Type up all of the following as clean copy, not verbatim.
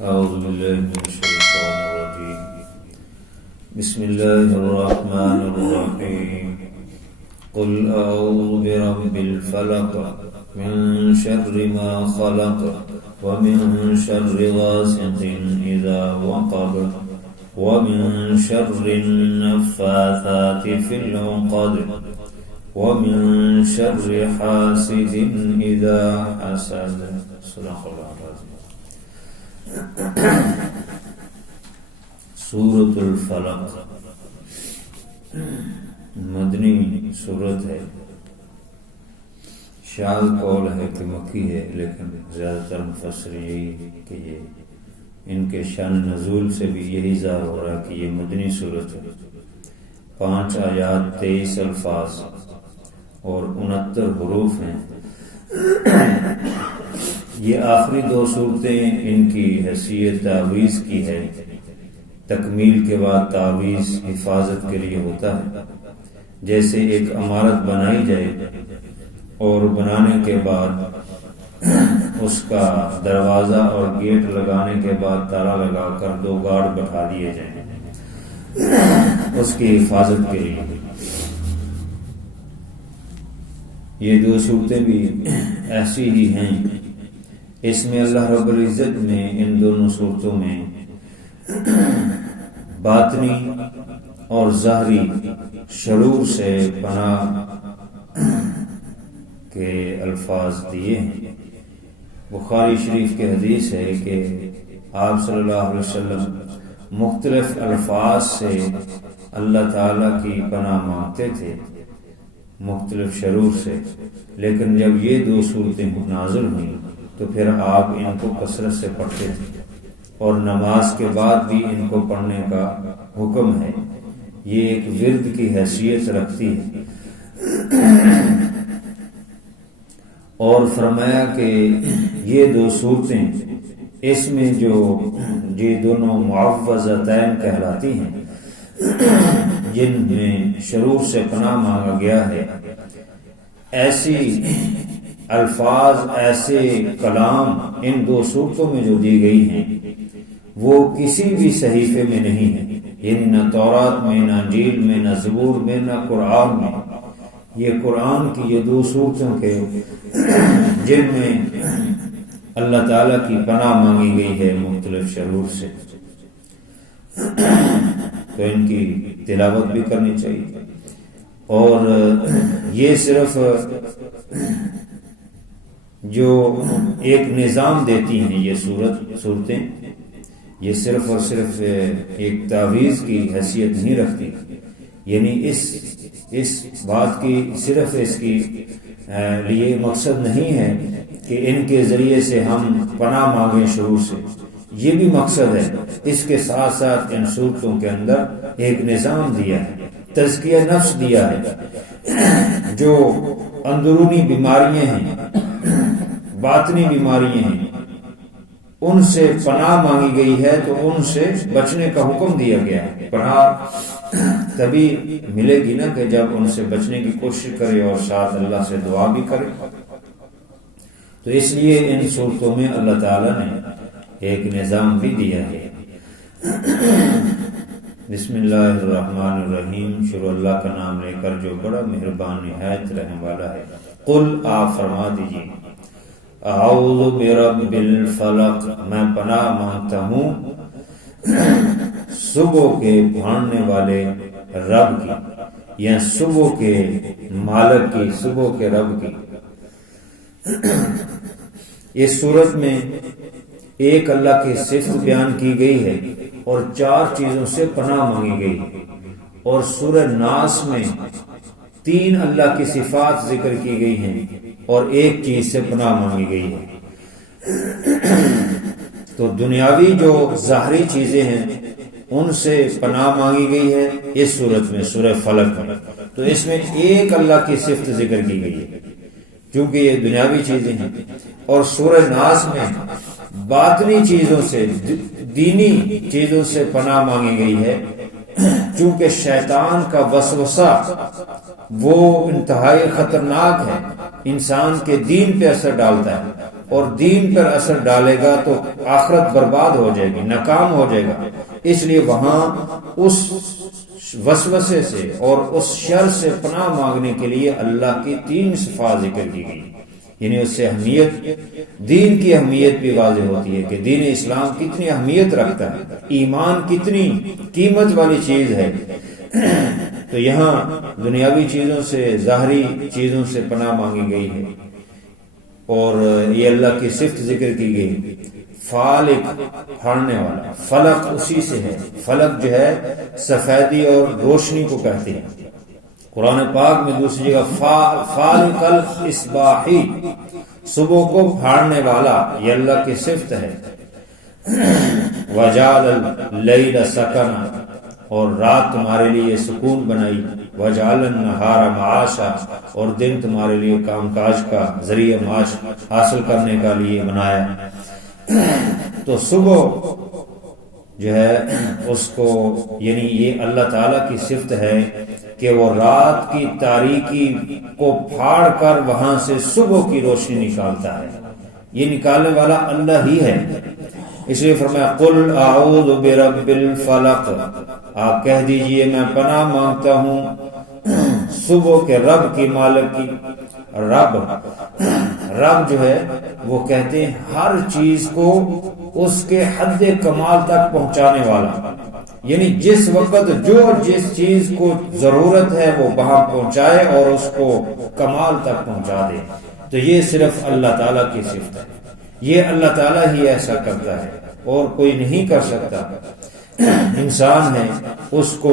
أعوذ بالله من الشيطان الرجيم. بسم الله الرحمن الرحيم. قل أعوذ برب الفلق من شر ما خلق ومن شر غاسق إذا وقب ومن شر النفاثات في العقد ومن شر حاسد إذا حسد. صدق الله العظيم. سورۃ الفلق مدنی سورت ہے. شاذ قول ہے کہ مکی ہے، لیکن زیادہ تر مفسر یہی کہ یہ ان کے شان نزول سے بھی یہی ظاہر ہو رہا ہے کہ یہ مدنی سورت ہے. 5 آیات 23 الفاظ اور 69 حروف ہیں. یہ آخری 2 صورتیں ان کی حیثیت تعویذ کی ہے. تکمیل کے بعد تعویذ حفاظت کے لیے ہوتا ہے. جیسے ایک عمارت بنائی جائے اور بنانے کے بعد اس کا دروازہ اور گیٹ لگانے کے بعد تالا لگا کر 2 گارڈ بٹھا دیے جائیں اس کی حفاظت کے لیے. یہ 2 صورتیں بھی ایسی ہی ہیں. اس میں اللہ رب العزت نے ان دونوں صورتوں میں باطنی اور ظاہری شرور سے پناہ کے الفاظ دیے ہیں. بخاری شریف کے حدیث ہے کہ آپ صلی اللہ علیہ وسلم مختلف الفاظ سے اللہ تعالیٰ کی پناہ مانگتے تھے، مختلف شرور سے. لیکن جب یہ 2 صورتیں نازل ہوئیں تو پھر آپ ان کو کثرت سے پڑھتے تھے، اور نماز کے بعد بھی ان کو پڑھنے کا حکم ہے. یہ ایک ورد کی حیثیت رکھتی ہے. اور فرمایا کہ یہ 2 صورتیں اس میں جو یہ دونوں معوذتین کہلاتی ہیں، جن میں شرور سے پناہ مانگا گیا ہے، ایسی الفاظ ایسے کلام ان 2 صورتوں میں جو دی گئی ہیں وہ کسی بھی صحیفے میں نہیں ہے. یعنی نہ تورات میں، نہ انجیل میں، نہ زبور میں، نہ قرآن میں. یہ قرآن کی یہ 2 صورتوں کے جن میں اللہ تعالیٰ کی پناہ مانگی گئی ہے مختلف شرور سے، تو ان کی تلاوت بھی کرنی چاہیے. اور یہ صرف جو ایک نظام دیتی ہیں یہ صورتیں، یہ صرف اور صرف ایک تعویذ کی حیثیت نہیں رکھتی. یعنی اس بات کی صرف اس کی لیے مقصد نہیں ہے کہ ان کے ذریعے سے ہم پناہ مانگیں شرور سے. یہ بھی مقصد ہے. اس کے ساتھ ساتھ ان صورتوں کے اندر ایک نظام دیا ہے، تزکیہ نفس دیا ہے. جو اندرونی بیماریاں ہیں، باطنی بیماریاں ہیں، ان سے پناہ مانگی گئی ہے، تو ان سے بچنے کا حکم دیا گیا ہے. پناہ تبھی ملے گی نا کہ جب ان سے بچنے کی کوشش کرے اور ساتھ اللہ سے دعا بھی کرے. تو اس لیے ان صورتوں میں اللہ تعالیٰ نے ایک نظام بھی دیا ہے. بسم اللہ الرحمن الرحیم. شروع اللہ کا نام لے کر جو بڑا مہربان نہایت رحم والا ہے. قل آپ فرما دیجیے، اعوذ برب الفلق، میں پناہ مانگتا ہوں صبح کے بھاڑنے والے رب کی، یا صبح کے مالک کی، صبح کے رب کی. اس صورت میں ایک اللہ کی صفت بیان کی گئی ہے اور 4 چیزوں سے پناہ مانگی گئی ہے. اور سورہ ناس میں 3 اللہ کی صفات ذکر کی گئی ہیں اور 1 چیز سے پناہ مانگی گئی ہے. تو دنیاوی جو ظاہری چیزیں ہیں ان سے پناہ مانگی گئی ہے اس صورت میں، سورہ فلق میں. تو اس میں ایک اللہ کی صفت ذکر کی گئی ہے کیونکہ یہ دنیاوی چیزیں ہیں. اور سورہ ناس میں باطنی چیزوں سے، دینی چیزوں سے پناہ مانگی گئی ہے، چونکہ شیطان کا وسوسہ وہ انتہائی خطرناک ہے، انسان کے دین پہ اثر ڈالتا ہے. اور دین پر اثر ڈالے گا تو آخرت برباد ہو جائے گی، ناکام ہو جائے گا۔ اس لیے وہاں اس وسوسے سے اور اس شر سے پناہ مانگنے کے لیے اللہ کی 3 صفات ذکر کی گئی، یعنی اس سے اہمیت، دین کی اہمیت بھی واضح ہوتی ہے کہ دین اسلام کتنی اہمیت رکھتا ہے، ایمان کتنی قیمت والی چیز ہے۔ تو یہاں دنیاوی چیزوں سے، ظاہری چیزوں سے پناہ مانگی گئی ہے، اور یہ اللہ کی صفت ذکر کی گئی، فالق، پھاڑنے والا، فلق اسی سے ہے۔ فلق جو ہے سفیدی اور روشنی کو کہتے ہیں۔ قرآن پاک میں دوسری جگہ فالق الاصباحی، صبح کو پھاڑنے والا، یہ اللہ کی صفت ہے۔ وجعل اللیل سکنا، اور رات تمہارے لیے سکون بنائی، وجعل النہار معاشا، اور دن تمہارے لیے کام کاج کا ذریعہ معاش حاصل کرنے کا لیے بنایا۔ تو صبح جو ہے اس کو، یعنی یہ اللہ تعالیٰ کی صفت ہے کہ وہ رات کی تاریکی کو پھاڑ کر وہاں سے صبح کی روشنی نکالتا ہے، یہ نکالنے والا اللہ ہی ہے۔ اس لیے فرمایا قل اعوذ برب الفلق، آپ کہہ دیجئے میں پناہ مانگتا ہوں صبح کے رب کی، مالک کی۔ رب جو ہے وہ کہتے ہیں ہر چیز کو اس کے حد کمال تک پہنچانے والا، یعنی جس وقت جس چیز کو ضرورت ہے وہ وہاں پہنچائے اور اس کو کمال تک پہنچا دے۔ تو یہ صرف اللہ تعالیٰ کی صفت ہے، یہ اللہ تعالیٰ ہی ایسا کرتا ہے اور کوئی نہیں کر سکتا۔ انسان ہے، اس کو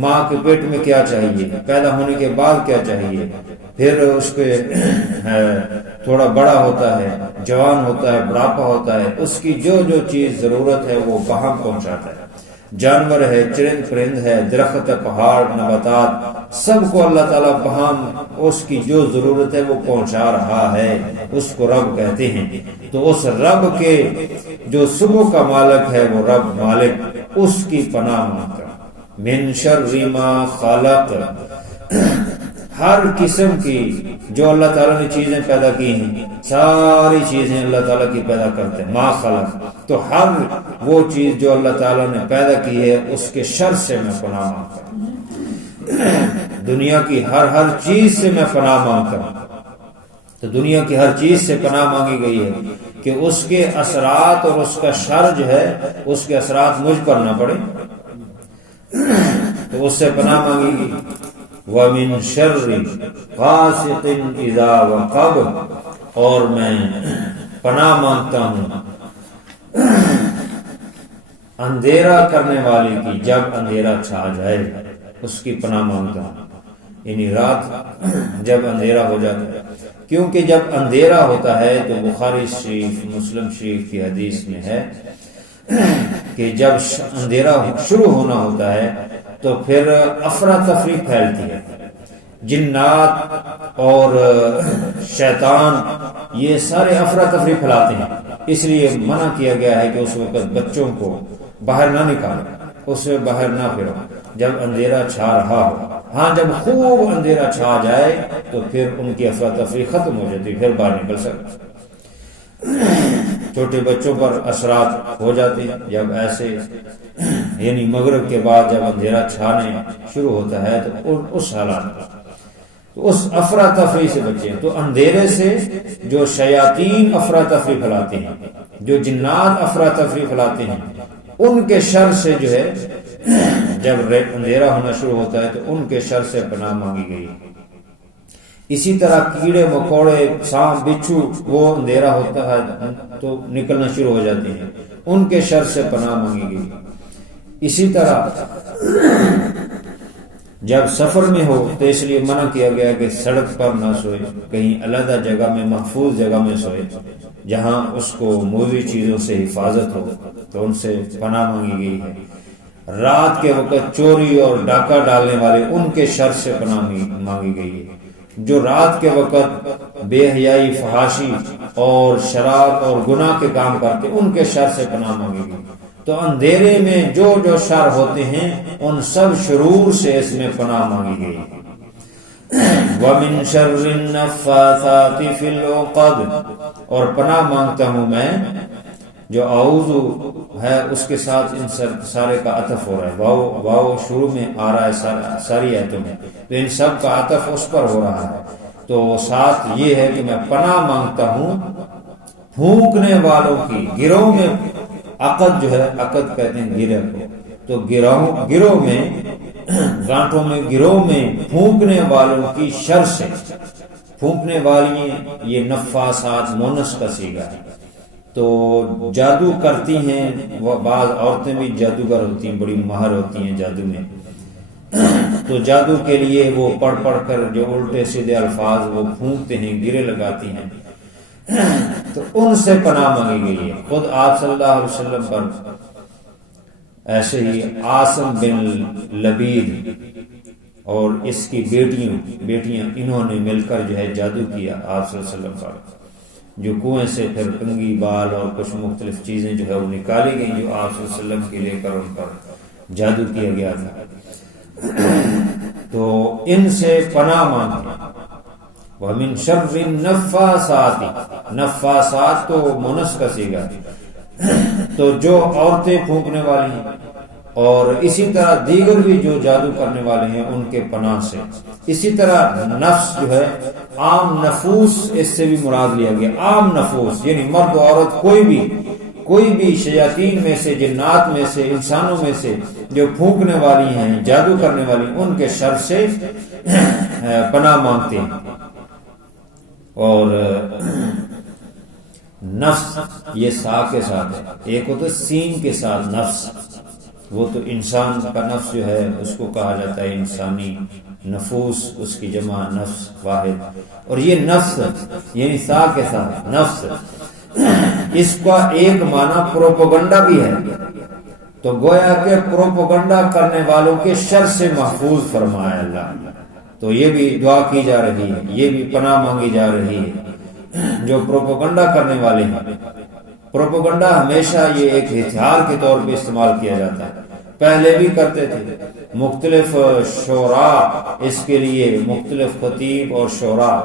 ماں کے پیٹ میں کیا چاہیے، پیدا ہونے کے بعد کیا چاہیے، پھر اس کے تھوڑا بڑا ہوتا ہے، جوان ہوتا ہے، بڑھاپا ہوتا ہے، اس کی جو چیز ضرورت ہے وہ وہاں پہنچاتا ہے۔ جانور ہے، چرند پرند ہے، درخت ہے، پہاڑ، نباتات، سب کو اللہ تعالیٰ وہاں اس کی جو ضرورت ہے وہ پہنچا رہا ہے، اس کو رب کہتے ہیں۔ تو اس رب کے جو صبح کا مالک ہے وہ رب مالک، اس کی پناہ مانگتا۔ من شر ما خلق، ہر قسم کی جو اللہ تعالیٰ نے چیزیں پیدا کی ہیں، ساری چیزیں اللہ تعالیٰ کی پیدا کرتے ہیں۔ ما خلق، تو ہر وہ چیز جو اللہ تعالیٰ نے پیدا کی ہے اس کے شر سے میں پناہ مانگتا ہوں۔ دنیا کی ہر چیز سے میں پناہ مانگتا ہوں۔ تو دنیا کی ہر چیز سے پناہ مانگی گئی ہے کہ اس کے اثرات اور اس کا شر جو ہے، اس کے اثرات مجھ پر نہ پڑے، تو اس سے پناہ مانگی گئی۔ وَمِن شَرِّ غَاسِقٍ إِذَا وَقَبَ، اور میں پناہ مانگتا ہوں اندھیرا کرنے والے کی، جب اندھیرا چھا جائے اس کی پناہ مانگتا ہوں، یعنی رات جب اندھیرا ہو جاتا ہے، کیونکہ جب اندھیرا ہوتا ہے تو بخاری شریف، مسلم شریف کی حدیث میں ہے کہ جب اندھیرا شروع ہونا ہوتا ہے تو پھر افراتفری پھیلتی ہے، جنات اور شیطان یہ سارے افراتفری پھیلاتے ہیں۔ اس لیے منع کیا گیا ہے کہ اس وقت بچوں کو باہر نہ نکالو، اس سے باہر نہ پھرو جب اندھیرا چھا رہا ہو۔ ہاں جب خوب اندھیرا چھا جائے تو پھر ان کی افراتفری ختم ہو جاتی، پھر باہر نکل سکتے۔ چھوٹے بچوں پر اثرات ہو جاتے ہیں جب ایسے، یعنی مغرب کے بعد جب اندھیرا چھانے شروع ہوتا ہے تو اس حالات، تو اس افراتفری سے بچیں۔ تو اندھیرے سے جو شیاطین افراتفری پھیلاتے ہیں، جو جنات افراتفری پھیلاتے ہیں، ان کے شر سے جو ہے جب اندھیرا ہونا شروع ہوتا ہے تو ان کے شر سے پناہ مانگی گئی۔ اسی طرح کیڑے مکوڑے، سانپ، بچھو، وہ اندھیرا ہوتا ہے تو نکلنا شروع ہو جاتے ہیں، ان کے شر سے پناہ مانگی گئی۔ اسی طرح جب سفر میں ہو تو اس لیے منع کیا گیا کہ سڑک پر نہ سوئے، کہیں علیحدہ جگہ میں، محفوظ جگہ میں سوئے جہاں اس کو موذی چیزوں سے حفاظت ہو، تو ان سے پناہ مانگی گئی ہے۔ رات کے وقت چوری اور ڈاکہ ڈالنے والے، ان کے شر سے پناہ مانگی گئی ہے۔ جو رات کے وقت بے حیائی، فحاشی اور شراب اور گناہ کے کام کرتے، ان کے شر سے پناہ مانگی گئی۔ تو اندھیرے میں جو شر ہوتے ہیں ان سب شرور سے اس میں پناہ مانگی گئی۔ وَمِن شَرِّ النَّفَّاثَاتِ فِي الْعُقَدِ، اور پناہ مانگتا ہوں میں، جو اعوذ ہے اس کے ساتھ ان سارے کا عطف ہو رہا ہے، واو شروع میں آ رہا ہے ساری آیتوں میں، تو ان سب کا عطف اس پر ہو رہا ہے، تو ساتھ یہ ہے کہ میں پناہ مانگتا ہوں پھونکنے والوں کی، گروہ میں عقد جو ہے، عقد کہتے ہیں گرہ کو، تو گروہ میں، گانٹوں میں، گروہ میں پھونکنے والوں کی شر سے، پھونکنے والی یہ نفاسات مونس کا صیغہ ہے، تو جادو کرتی ہیں، وہ بعض عورتیں بھی جادوگر ہوتی ہیں، بڑی ماہر ہوتی ہیں جادو میں، تو جادو کے لیے وہ پڑھ کر جو الٹے سیدھے الفاظ وہ پھونکتے ہیں، گرے لگاتی ہیں، تو ان سے پناہ مانگی گئی ہے۔ خود آپ صلی اللہ علیہ وسلم پر ایسے ہی عاصم بن لبید اور اس کی بیٹیاں انہوں نے مل کر جو ہے جادو کیا آپ صلی اللہ علیہ وسلم پر، جو کنویں سے پھر کنگھی بال اور کچھ مختلف چیزیں جو ہے وہ نکالی گئیں، جو آپ صلی اللہ علیہ وسلم کے لے کر ان پر جادو کیا گیا تھا، تو ان سے پناہ مانگے۔ وَمِن شَرِّ النَّفَّاسَاتِ، نفاسات تو مونس کا صیغہ ہے، تو جو عورتیں پھونکنے والی ہیں، اور اسی طرح دیگر بھی جو جادو کرنے والے ہیں ان کے پناہ سے، اسی طرح نفس جو ہے، عام نفوس اس سے بھی مراد لیا گیا، عام نفوس یعنی مرد و عورت، کوئی بھی شیاطین میں سے، جنات میں سے، انسانوں میں سے جو پھونکنے والی ہیں، جادو کرنے والی، ان کے شر سے پناہ مانگتے ہیں۔ اور نفس یہ سا کے ساتھ ہے، ایک ہوتا ہے سین کے ساتھ نفس، وہ تو انسان کا نفس جو ہے اس کو کہا جاتا ہے انسانی نفوس، اس کی جمع نفس واحد، اور یہ نفس یعنی سا کے ساتھ نفس، اس کا ایک معنی پروپیگنڈا بھی ہے، تو گویا کہ پروپیگنڈا کرنے والوں کے شر سے محفوظ فرمایا اللہ، تو یہ بھی دعا کی جا رہی ہے، یہ بھی پناہ مانگی جا رہی ہے، جو پروپیگنڈا کرنے والے ہیں۔ پروپیگنڈا ہمیشہ یہ ایک ہتھیار کے طور پہ استعمال کیا جاتا ہے، پہلے بھی کرتے تھے، مختلف شعراء اس کے لیے، مختلف خطیب اور شعراء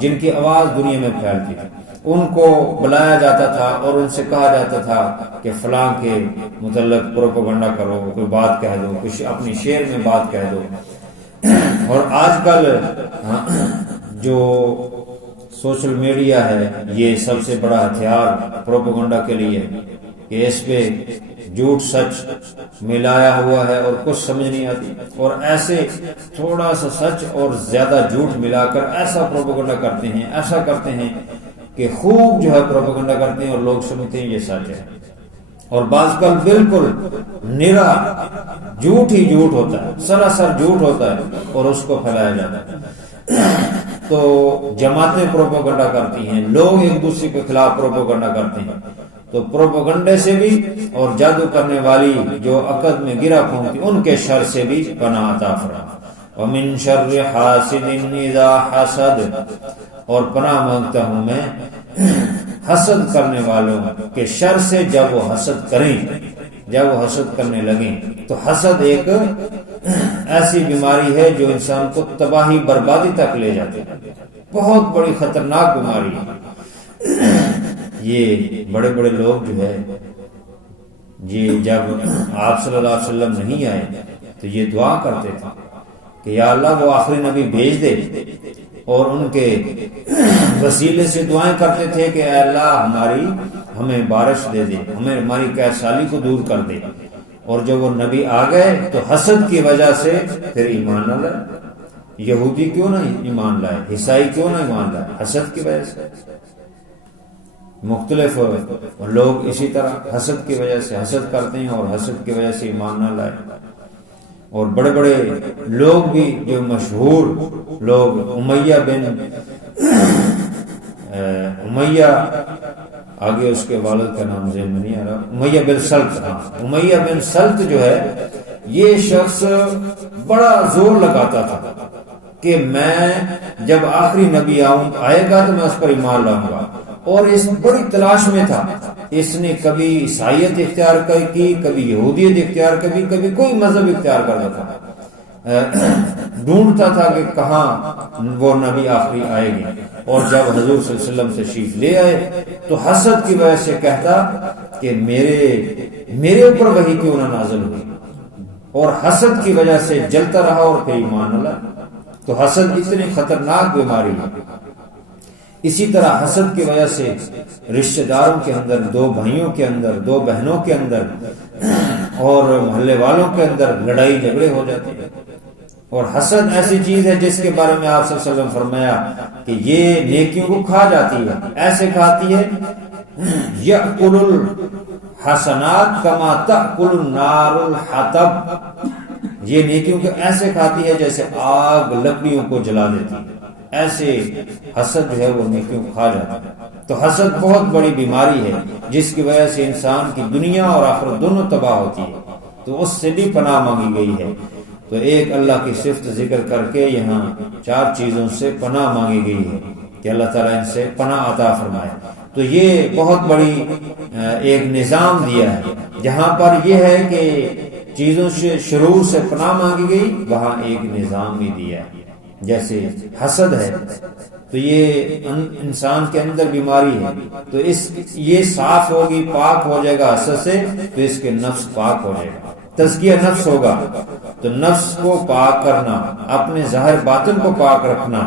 جن کی آواز دنیا میں پھیلتی تھی، ان کو بلایا جاتا تھا اور ان سے کہا جاتا تھا کہ فلاں کے متعلق پروپیگنڈا کرو، کوئی بات کہہ دو، کچھ اپنی شعر میں بات کہہ دو۔ اور آج کل جو سوشل میڈیا ہے، یہ سب سے بڑا ہتھیار پروپیگنڈا کے لیے، کہ اس پہ جھوٹ سچ ملایا ہوا ہے اور کچھ سمجھ نہیں آتی، اور ایسے تھوڑا سا سچ اور زیادہ جھوٹ ملا کر ایسا پروپیگنڈا کرتے ہیں، ایسا کرتے ہیں کہ خوب جو ہے پروپیگنڈا کرتے ہیں اور لوگ سمجھتے ہیں یہ سچ ہے، اور بعض کل بالکل نرا جھوٹ ہی جھوٹ ہوتا ہے، سراسر جھوٹ ہوتا ہے اور اس کو پھیلایا جاتا ہے۔ تو جماعتیں پروپیگنڈا کرتی ہیں، لوگ ایک دوسرے کے خلاف پروپیگنڈا کرتے ہیں، تو پروپیگنڈے سے بھی اور جادو کرنے والی جو عقد میں گرا پھونکتی ان کے شر سے بھی پناہ عطا فرما۔ وَمِن شَرِّ حَاسِدٍ إِذَا حَسَدَ، اور پناہ مانگتا ہوں میں حسد کرنے والوں کے شر سے جب وہ حسد کریں، جب وہ حسد کرنے لگیں، تو حسد ایک ایسی بیماری ہے جو انسان کو تباہی بربادی تک لے جاتی ہے، بہت بڑی خطرناک بیماری ہے۔ یہ بڑے بڑے لوگ جو ہے، یہ جب آپ صلی اللہ علیہ وسلم نہیں آئے تو یہ دعا کرتے تھے کہ یا اللہ وہ آخری نبی بھیج دے، اور ان کے وسیلے سے دعائیں کرتے تھے کہ اے اللہ ہمیں بارش دے دے، ہماری قحط سالی کو دور کر دے، اور جب وہ نبی آ گئے تو حسد کی وجہ سے پھر ایمان نہ لائے، یہودی کیوں نہ ایمان لائے، عیسائی کیوں نہ ایمان لائے، حسد کی وجہ سے۔ مختلف لوگ اسی طرح حسد کی وجہ سے حسد کرتے ہیں اور حسد کی وجہ سے ایمان نہ لائے، اور بڑے بڑے لوگ بھی جو مشہور لوگ، امیہ آگے اس کے والد کا نام ذہن میں نہیں آ رہا، امیہ بن سلط، امیہ بن سلط جو ہے، یہ شخص بڑا زور لگاتا تھا کہ میں جب آخری نبی آئے گا تو میں اس پر ایمان لاؤں گا، اور اس بڑی تلاش میں تھا، اس نے کبھی عیسائیت اختیار کی، کبھی یہودیت اختیار کی، کبھی کوئی مذہب اختیار کرتا تھا، ڈھونڈتا تھا کہ کہاں وہ نبی آخری آئے گی، اور جب حضور صلی اللہ علیہ وسلم تشریف لے آئے تو حسد کی وجہ سے کہتا کہ میرے اوپر وحی کیوں نہ نازل ہوئی، اور حسد کی وجہ سے جلتا رہا اور پھر ایمان نہ لایا۔ تو حسد اتنی خطرناک بیماری ہے۔ اسی طرح حسد کی وجہ سے رشتہ داروں کے اندر، دو بھائیوں کے اندر، دو بہنوں کے اندر اور محلے والوں کے اندر لڑائی جھگڑے ہو جاتے ہیں۔ اور حسد ایسی چیز ہے جس کے بارے میں آپ صلی اللہ علیہ وسلم فرمایا کہ یہ نیکیوں کو کھا جاتی ہے، ایسے کھاتی ہے یأکل الحسنات کما تأکل النار الحطب، یہ نیکیوں کو ایسے کھاتی ہے جیسے آگ لکڑیوں کو جلا دیتی ہے، ایسے حسد جو ہے وہ نیکیوں کو کھا جاتا ہے۔ تو حسد بہت بڑی بیماری ہے جس کی وجہ سے انسان کی دنیا اور آخرت دونوں تباہ ہوتی ہے، تو اس سے بھی پناہ مانگی گئی ہے۔ تو ایک اللہ کی صفت ذکر کر کے یہاں 4 چیزوں سے پناہ مانگی گئی ہے کہ اللہ تعالیٰ ان سے پناہ عطا فرمائے۔ تو یہ بہت بڑی ایک نظام دیا ہے، جہاں پر یہ ہے کہ چیزوں سے شرور سے پناہ مانگی گئی، وہاں ایک نظام بھی دیا ہے۔ جیسے حسد ہے تو یہ انسان کے اندر بیماری ہے، تو یہ صاف ہوگی، پاک ہو جائے گا حسد سے، تو اس کے نفس پاک ہو جائے گا، تزکیہ نفس ہوگا۔ تو نفس کو پاک کرنا، اپنے ظاہر باطن کو پاک رکھنا،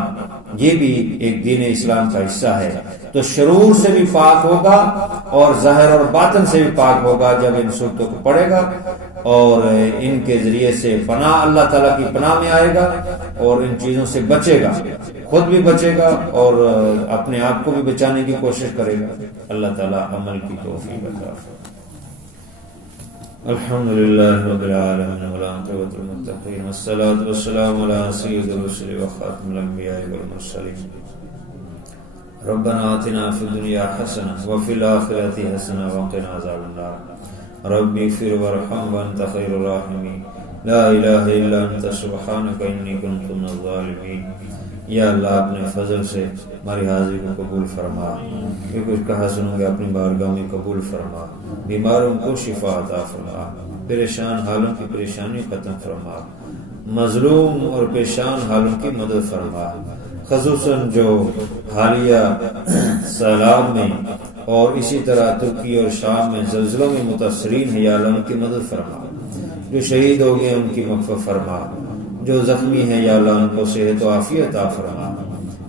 یہ بھی ایک دین اسلام کا حصہ ہے۔ تو شرور سے بھی پاک ہوگا اور ظاہر اور باطن سے بھی پاک ہوگا جب ان صورتوں کو پڑھے گا، اور ان کے ذریعے سے پناہ اللہ تعالیٰ کی پناہ میں آئے گا، اور ان چیزوں سے بچے گا، خود بھی بچے گا اور اپنے آپ کو بھی بچانے کی کوشش کرے گا۔ اللہ تعالیٰ عمل کی توفیق عطا فرمائے۔ الحمد للہ رب العالمین والعاقبۃ للمتقین والصلاۃ والسلام علی سید الرسل وخاتم الانبیاء والمرسلین۔ ربنا آتنا فی الدنیا حسنہ وفی الآخرۃ حسنہ وقنا عذاب النار۔ رب اغفر وارحم وانت خیر الراحمین، لا الہ الا انت سبحانک انی کنت من الظالمین۔ یا اللہ اپنے فضل سے ہماری حاضری کو قبول فرما، یہ کچھ کہا سنوں گے اپنی بارگاہ میں قبول فرما، بیماروں کو شفا عطا فرما، پریشان حالوں کی پریشانی ختم فرما، مظلوم اور پریشان حالوں کی مدد فرما، خصوصاً جو حالیہ سیلاب میں اور اسی طرح ترکی اور شام میں زلزلوں میں متاثرین ہیں، یا اللہ ان کی مدد فرما، جو شہید ہو گئے ان کی مغفرت فرما، جو زخمی ہیں یا اللہ ان کو صحت و عافیت عطا فرما۔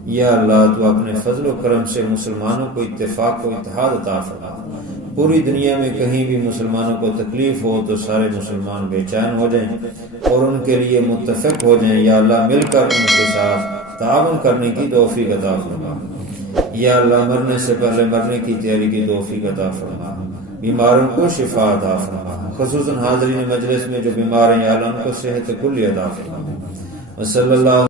یا اللہ تو اپنے فضل و کرم سے مسلمانوں کو اتفاق و اتحاد عطا فرما، پوری دنیا میں کہیں بھی مسلمانوں کو تکلیف ہو تو سارے مسلمان بے چین ہو جائیں اور ان کے لیے متفق ہو جائیں۔ یا اللہ مل کر ان کے ساتھ تعاون کرنے کی توفیق عطا فرما۔ یا اللہ مرنے سے پہلے مرنے کی تیاری کی توفیق عطا فرما، بیماروں کو شفا عطا فرما، خصوصاً حاضرین مجلس میں جو بیمار ہیں یا اللہ ان کو صحت کلی عطا فرما۔ وصلی اللہ